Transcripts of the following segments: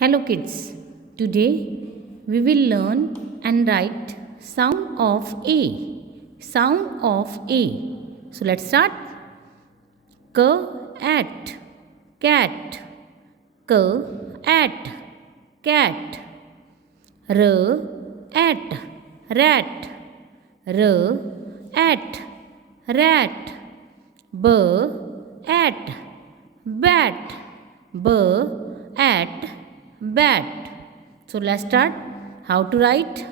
Hello kids, today we will learn and write sound of A. Sound of A. So let's start. K at cat. K at cat. R at rat. R at rat. B at bat. B at bat. So let's start. How to write?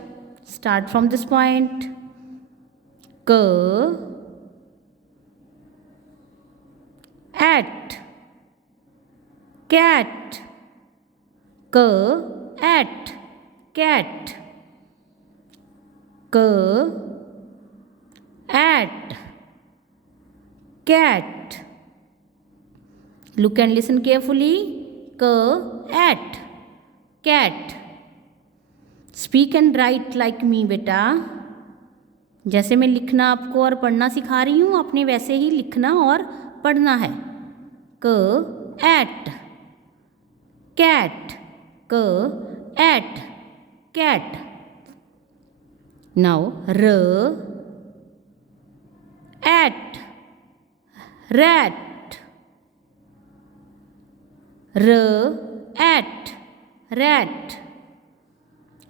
Start from this point. K at cat. K at cat. K at cat. Look and listen carefully. K at cat. Speak and write like me बेटा. जैसे मैं लिखना आपको और पढ़ना सिखा रही हूँ, आपने वैसे ही लिखना और पढ़ना है. K at cat. K at cat. Now R at rat. R at rat.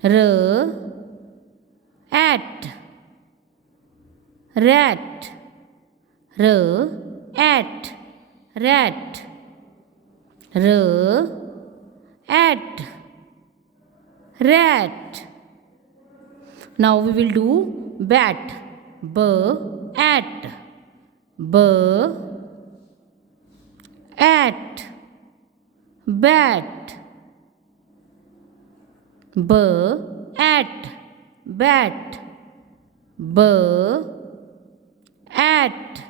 R at rat. R at rat. R at rat. Now we will do bat. B at. B at bat. B at bat. B at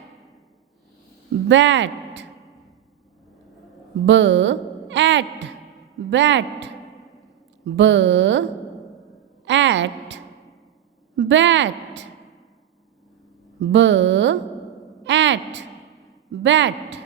bat. B at bat. B at bat. B at bat.